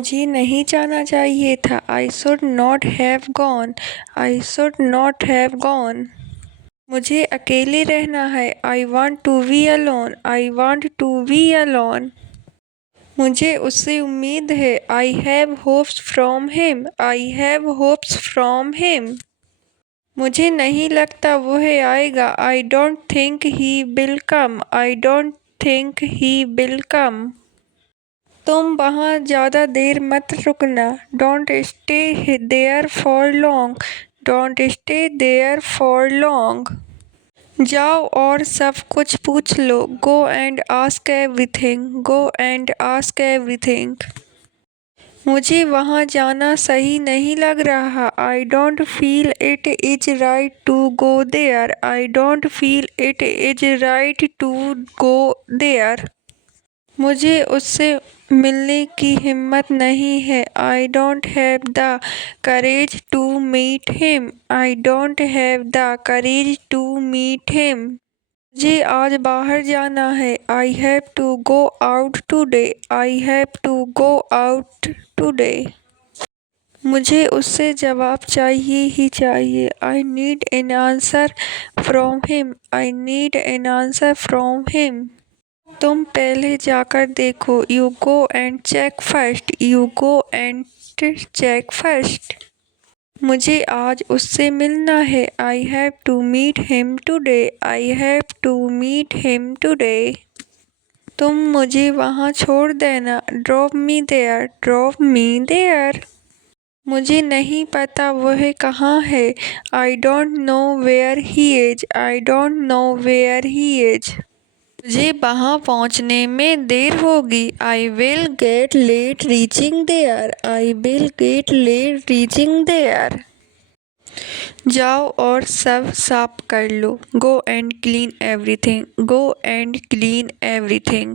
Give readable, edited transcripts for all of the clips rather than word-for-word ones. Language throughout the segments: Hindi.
मुझे नहीं जाना चाहिए था। I should not have gone. I should not have gone. मुझे अकेले रहना है। I want to be alone. I want to be alone. मुझे उससे उम्मीद है। I have hopes from him. I have hopes from him. मुझे नहीं लगता वह आएगा। I don't think he will come. I don't think he will come. तुम वहाँ ज़्यादा देर मत रुकना। Don't stay there for long. Don't stay there for long. जाओ और सब कुछ पूछ लो। Go and ask everything. Go and ask everything. मुझे वहाँ जाना सही नहीं लग रहा। I don't feel it is right to go there. I don't feel it is right to go there. मुझे उससे मिलने की हिम्मत नहीं है। I don't have the courage to meet him. I don't have the courage to meet him. मुझे आज बाहर जाना है। I have to go out today. I have to go out today. मुझे उससे जवाब चाहिए ही चाहिए। I need an answer from him. I need an answer from him. तुम पहले जाकर देखो। You go and check first. You go and check first. मुझे आज उससे मिलना है। I have to meet him today. I have to meet him today. तुम मुझे वहाँ छोड़ देना। Drop me there. Drop me there. मुझे नहीं पता वह कहाँ है। I don't know where he is. I don't know where he is. मुझे वहाँ पहुँचने में देर होगी। I will get late reaching there. I will get late reaching there. जाओ और सब साफ कर लो। Go and clean everything. Go and clean everything.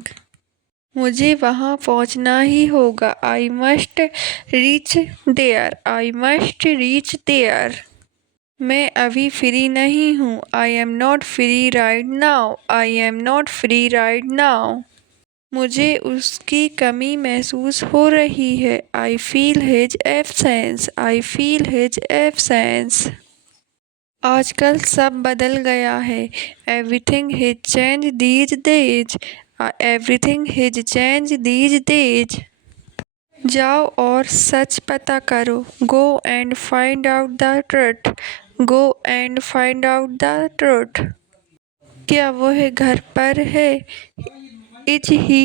मुझे वहाँ पहुँचना ही होगा। I must reach there. I must reach there. मैं अभी फ्री नहीं हूँ। I am not free right now. I am not free right now. मुझे उसकी कमी महसूस हो रही है। I feel his absence. I feel his absence. आजकल सब बदल गया है। Everything has changed these days. Everything has changed these days. जाओ और सच पता करो। Go and find out the truth. Go and find out the truth. क्या वह घर पर है? Is he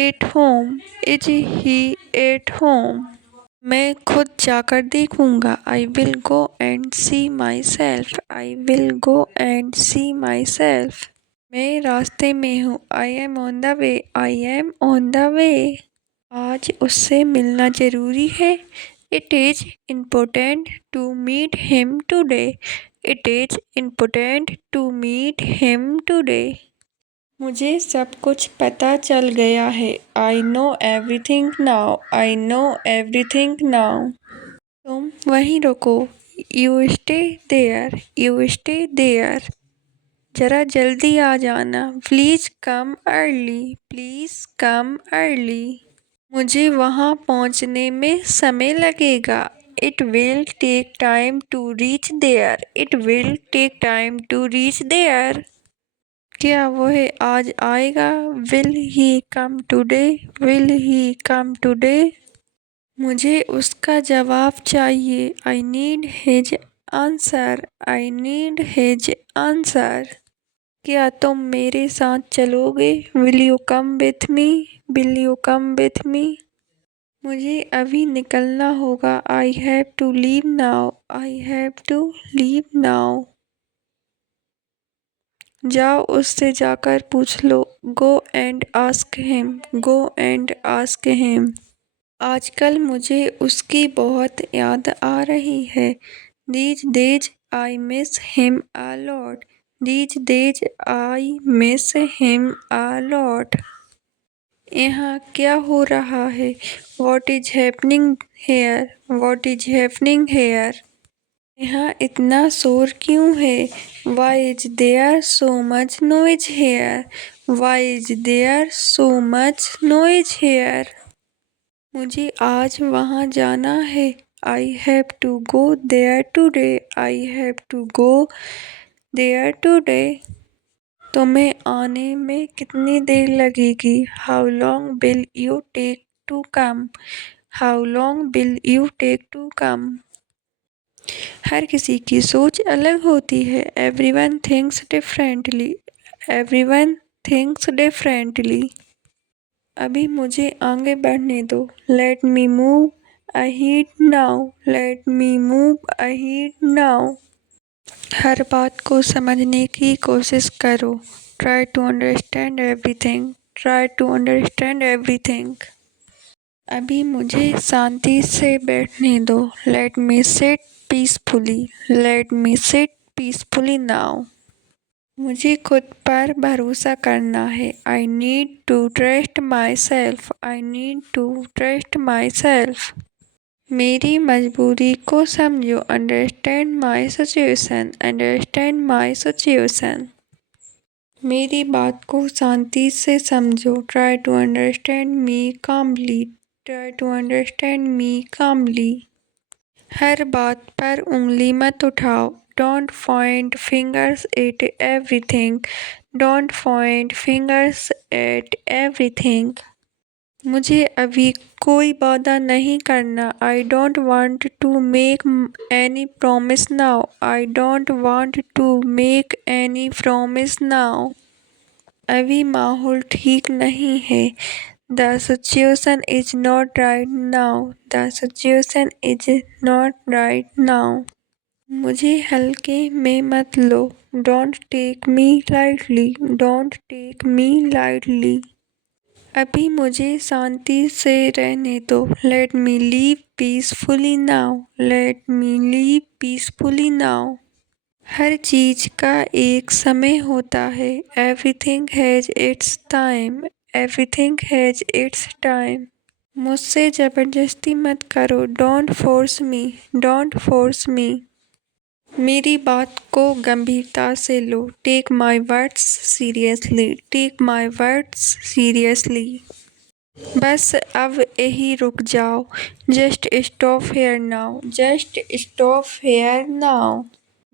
at home? Is he at home? मैं खुद जाकर देखूंगा। I will go and see myself. I will go and see myself. मैं रास्ते में हूँ। I am on the way. I am on the way. आज उससे मिलना ज़रूरी है। It is important to meet him today. It is important to meet him today. मुझे सब कुछ पता चल गया है। I know everything now. I know everything now. तुम वहीं रुको। You stay there. You stay there. जरा जल्दी आ जाना। Please come early. Please come early. मुझे वहाँ पहुँचने में समय लगेगा। It will take time to reach there. It will take time to reach there. क्या वह आज आएगा? Will he come today? Will he come today? मुझे उसका जवाब चाहिए। I need his answer. I need his answer. क्या तुम मेरे साथ चलोगे? Will you come with me? Will you come with me? मुझे अभी निकलना होगा। I have to leave now. I have to leave now. जाओ उससे जाकर पूछ लो। Go and ask him. Go and ask him. आजकल मुझे उसकी बहुत याद आ रही है। These days I miss him a lot. These days I miss him a lot. यहाँ क्या हो रहा है? What is happening here? What is happening here? यहाँ इतना शोर क्यों है? Why is there so much noise here? Why is there so much noise here? मुझे आज वहाँ जाना है। I have to go there today. I have to go there today. तुम्हें आने में कितनी देर लगेगी? How long will you take to come? How long will you take to come? हर किसी की सोच अलग होती है। Everyone thinks differently. Everyone thinks differently. अभी मुझे आगे बढ़ने दो। Let me move ahead now. Let me move ahead now. हर बात को समझने की कोशिश करो। Try to understand everything. Try to understand everything. अभी मुझे शांति से बैठने दो। Let me sit peacefully. Let me sit peacefully now. मुझे खुद पर भरोसा करना है। I need to trust myself. I need to trust myself. मेरी मजबूरी को समझो। Understand my situation. Understand my situation. मेरी बात को शांति से समझो। Try to understand me calmly. Try to understand me calmly. हर बात पर उंगली मत उठाओ। Don't point fingers at everything. Don't point fingers at everything. मुझे अभी कोई वादा नहीं करना। I don't want to make any promise now. I don't want to make any promise now. अभी माहौल ठीक नहीं है। The situation is not right now. The situation is not right now. मुझे हल्के में मत लो। Don't take me lightly. Don't take me lightly. अभी मुझे शांति से रहने दो। Let me leave peacefully now. Let me leave peacefully now. हर चीज का एक समय होता है। Everything has its time. Everything has its time. मुझसे जबरदस्ती मत करो। Don't force me. Don't force me. मेरी बात को गंभीरता से लो। Take my words seriously. Take my words seriously. बस अब यही रुक जाओ। Just stop here now. Just stop here now.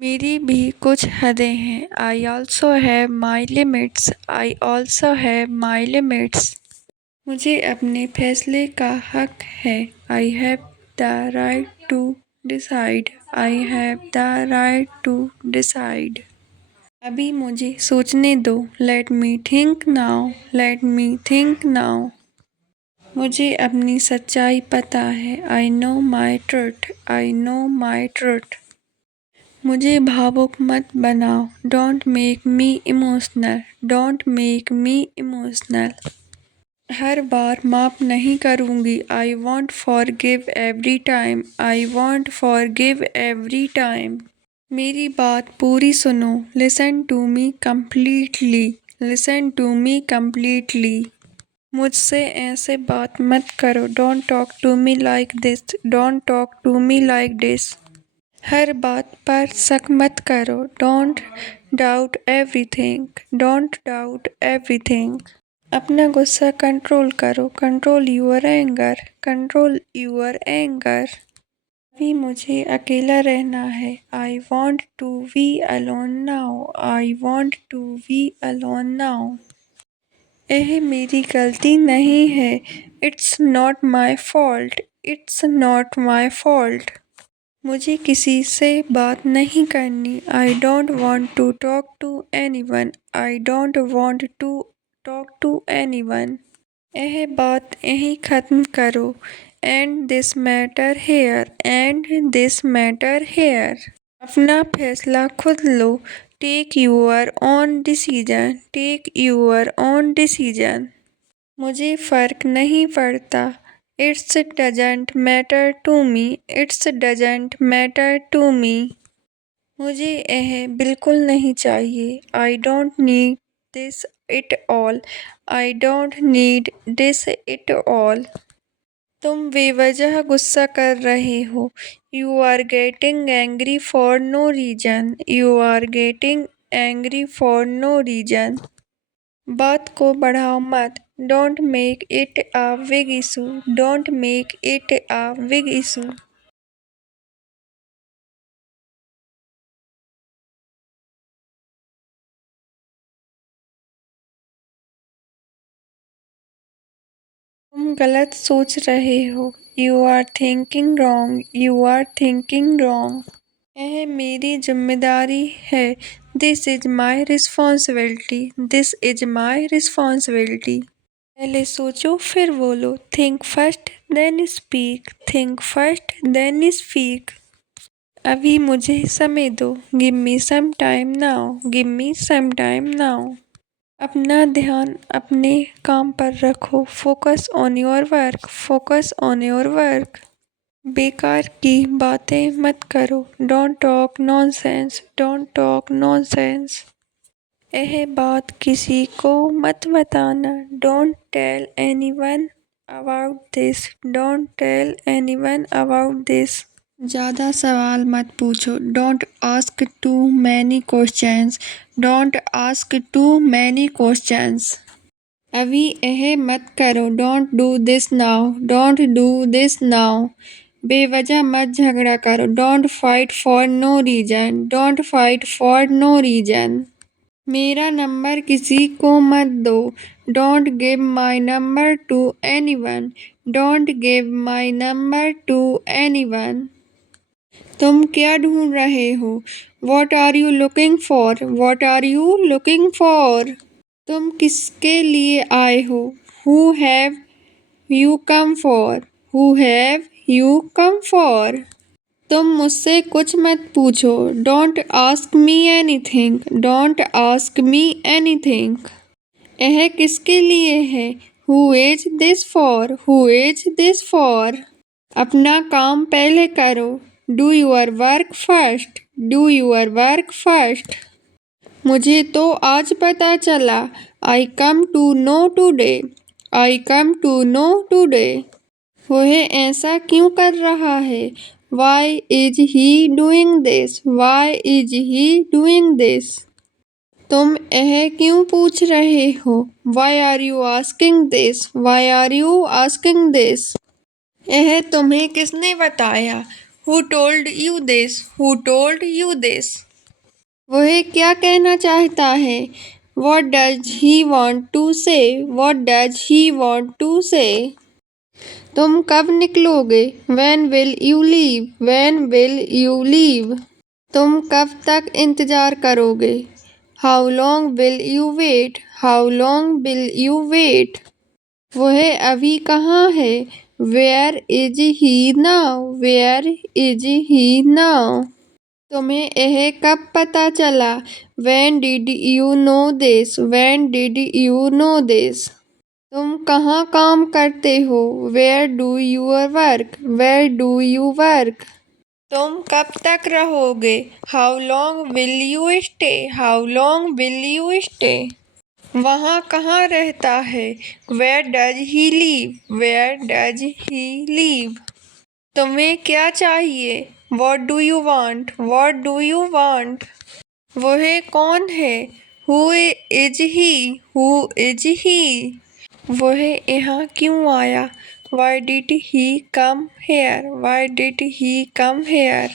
मेरी भी कुछ हदें हैं। आई also have my limits. I also have my limits. मुझे अपने फैसले का हक है। I have the right to decide. I have the right to decide. अभी मुझे सोचने दो। Let me think now. Let me think now. मुझे अपनी सच्चाई पता है। I know my truth. I know my truth. मुझे भावुक मत बनाओ। Don't make me emotional. Don't make me emotional. हर बार माफ़ नहीं करूँगी। आई won't forgive every time. I won't forgive every time. मेरी बात पूरी सुनो। Listen to me completely. Listen to me completely. मुझसे ऐसे बात मत करो। Don't talk to me like this. Don't talk to me like this. हर बात पर शक मत करो। Don't doubt everything. Don't doubt everything. अपना गुस्सा कंट्रोल करो। Control your anger. Control your anger. अभी मुझे अकेला रहना है। I want to be alone now. I want to be alone now. यह मेरी गलती नहीं है। It's not my fault. It's not my fault. मुझे किसी से बात नहीं करनी। I don't want to talk to anyone. I don't want to talk to anyone. यह बात यहीं ख़त्म करो। End this matter here. End this matter here. अपना फैसला खुद लो। Take your own decision. Take your own decision. मुझे फ़र्क नहीं पड़ता। It's doesn't matter to me. It's doesn't matter to me. मुझे यह बिल्कुल नहीं चाहिए। I don't need this it all. I don't need this it all. तुम बेवजह गुस्सा कर रहे हो। You are getting angry for no reason. You are getting angry for no reason. बात को बढ़ाओ मत। Don't make it a big issue. Don't make it a big issue. तुम गलत सोच रहे हो। You are thinking wrong. You are thinking wrong. यह मेरी जिम्मेदारी है। This is my responsibility. This is my responsibility. पहले सोचो फिर बोलो। Think first then speak. Think first then speak. अभी मुझे समय दो। Give me some time now. Give me some time now. अपना ध्यान अपने काम पर रखो। Focus on your work. Focus on your work. बेकार की बातें मत करो। Don't talk nonsense. Don't talk nonsense. यह बात किसी को मत बताना। Don't tell anyone about this. Don't tell anyone about this. ज़्यादा सवाल मत पूछो। Don't ask too many questions. Don't ask too many questions. अभी यह मत करो। Don't do this now. Don't do this now. बेवजह मत झगड़ा करो। Don't fight for no reason. Don't fight for no reason. मेरा नंबर किसी को मत दो। Don't give my number to anyone. Don't give my number to anyone. तुम क्या ढूंढ रहे हो? What are you looking for? What are you looking for? तुम किसके लिए आए हो? Who have you come for? Who have you come for? तुम मुझसे कुछ मत पूछो। Don't ask me anything. Don't ask me anything. यह किसके लिए है? Who is this for? Who is this for? अपना काम पहले करो। Do your work first. Do your work first. मुझे तो आज पता चला। I come to know today. I come to know today. वह ऐसा क्यों कर रहा है? Why is he doing this? Why is he doing this? तुम यह क्यों पूछ रहे हो? Why are you asking this? Why are you asking this? यह तुम्हें किसने बताया? Who told you this? Who told you this? वह क्या कहना चाहता है? What does he want to say? What does he want to से? तुम कब निकलोगे? When will you leave? When will you leave? तुम कब तक इंतजार करोगे? How long will you wait? How long will you wait? वह अभी कहाँ है? Where is he now? Where is he now? तुम्हें यह कब पता चला? When did you know this? When did you know this? तुम कहाँ काम करते हो? Where do you work? Where do you work? तुम कब तक रहोगे? How long will you stay? How long will you stay? वहाँ कहाँ रहता है? Where does he live? Where does he live? तुम्हें क्या चाहिए? What do you want? What do you want? वह कौन है? Who is he? Who is he? वह यहाँ क्यों आया? Why did he come here? Why did he come here?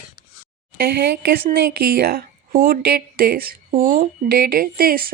यह किसने किया? Who did this? Who did this?